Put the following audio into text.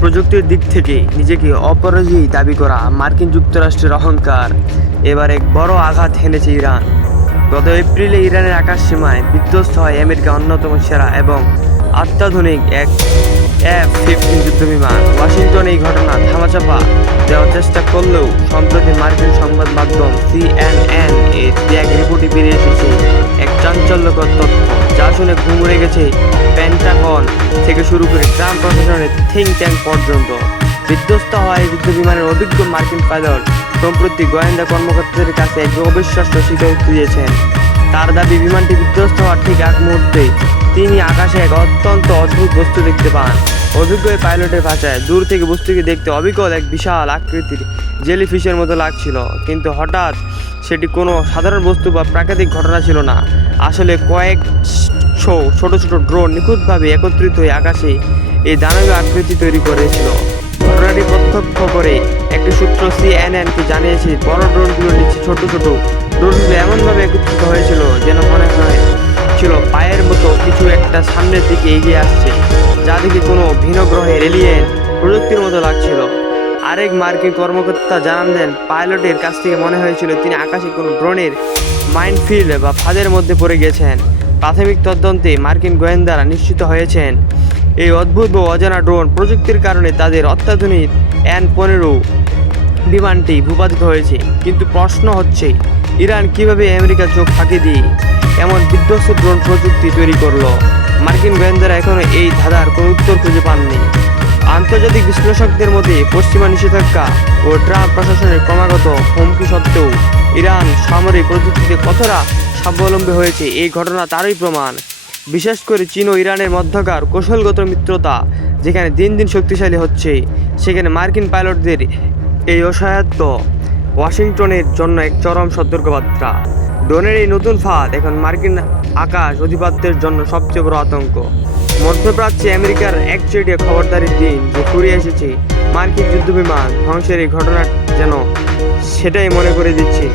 প্রযুক্তির দিক থেকে নিজেকে অপরাজয়ী দাবি করা মার্কিন যুক্তরাষ্ট্রের অহংকার এবার এক বড় আঘাত হেনেছে ইরান। গত এপ্রিলে ইরানের আকাশসীমায় বিধ্বস্ত হয় আমেরিকার অন্যতম সেরা এবং অত্যাধুনিক এক F-15 যুদ্ধবিমান। ওয়াশিংটন এই ঘটনা ধামাচাপা দেওয়ার চেষ্টা করলেও সম্প্রতি মার্কিন সংবাদ মাধ্যম CNN এর এক রিপোর্টে বেরিয়ে এসেছে এক চাঞ্চল্যকর তথ্য, যা শুনে ঘুম উড়ে গেছে পেন্টাগন থেকে শুরু করে ট্রাম্প প্রশাসনের থিঙ্ক ট্যাঙ্ক পর্যন্ত। বিধ্বস্ত হওয়া এই যুদ্ধবিমানের অভিজ্ঞ মার্কিন পাইলট সম্প্রতি গোয়েন্দা কর্মকর্তাদের কাছে এক অবিশ্বাস্য স্বীকারোক্তি দিয়েছেন। তার দাবি, বিমানটি বিধ্বস্ত হওয়ার ঠিক আগ মুহূর্তে তিনি আকাশে এক অত্যন্ত অদ্ভুত বস্তু দেখতে পান। অভিজ্ঞ এই পাইলটের ভাষায়, দূর থেকে বস্তুকে দেখতে অবিকল এক বিশাল আকৃতির জেলিফিশের মতো লাগছিল, কিন্তু হঠাৎ সেটি কোনো সাধারণ বস্তু বা প্রাকৃতিক ঘটনা ছিল না। আসলে কয়েকশো ছোট ছোট ড্রোন নিখুঁতভাবে একত্রিত হয়ে আকাশে এই দানবীয় আকৃতি তৈরি করেছিল। ঘটনাটি প্রত্যক্ষ করে একটি সূত্র CNN-কে জানিয়েছে, বড় ড্রোনগুলোর নিচে ছোট ছোট ড্রোনগুলো এমনভাবে একত্রিত হয়েছিল যেন মনে হয়েছিল পায়ের মতো কিছু একটা সামনের দিকে এগিয়ে আসছে, যা দেখে কোনো ভিন্ন গ্রহের এলিয়েন প্রযুক্তির মতো লাগছিল। আরেক মার্কিন কর্মকর্তা জানান দেন, পাইলটের কাছ থেকে মনে হয়েছিল তিনি আকাশে কোনো ড্রোনের মাইনফিল্ড বা ফাঁদের মধ্যে পড়ে গেছেন। প্রাথমিক তদন্তে মার্কিন গোয়েন্দারা নিশ্চিত হয়েছেন এই অদ্ভুত ও অজানা ড্রোন প্রযুক্তির কারণে তাদের অত্যাধুনিক N-15 বিমানটি ভূপাতিত হয়েছে। কিন্তু প্রশ্ন হচ্ছে, ইরান কিভাবে আমেরিকার চোখ ফাঁকি দিয়ে এমন বিধ্বস্ত ড্রোন প্রযুক্তি তৈরি করলো? মার্কিন গোয়েন্দারা এখনও এই ধাঁধার কোনো উত্তর খুঁজে পাননি। আন্তর্জাতিক বিশ্লেষকদের মধ্যে পশ্চিমা নিষেধাজ্ঞা ও ট্রাম্প প্রশাসনের ক্রমাগত হুমকি সত্ত্বেও ইরান সামরিক প্রযুক্তিতে কতটা স্বাবলম্বী হয়েছে, এই ঘটনা তারই প্রমাণ। বিশেষ করে চীন ও ইরানের মধ্যকার কৌশলগত মিত্রতা যেখানে দিন দিন শক্তিশালী হচ্ছে, সেখানে মার্কিন পাইলটদের এই অসহায়ত্ব ওয়াশিংটনের জন্য এক চরম সতর্কবার্তা। ড্রোনের এই নতুন ফাঁদ এখন মার্কিন আকাশ আধিপত্যের জন্য সবচেয়ে বড় আতঙ্ক। মধ্যপ্রাচ্যে আমেরিকার একচেটিয়া খবরদারির দিন যে ফুরিয়ে এসেছে, মার্কিন যুদ্ধবিমান ধ্বংসের এই ঘটনা যেন সেটাই মনে করে দিচ্ছে।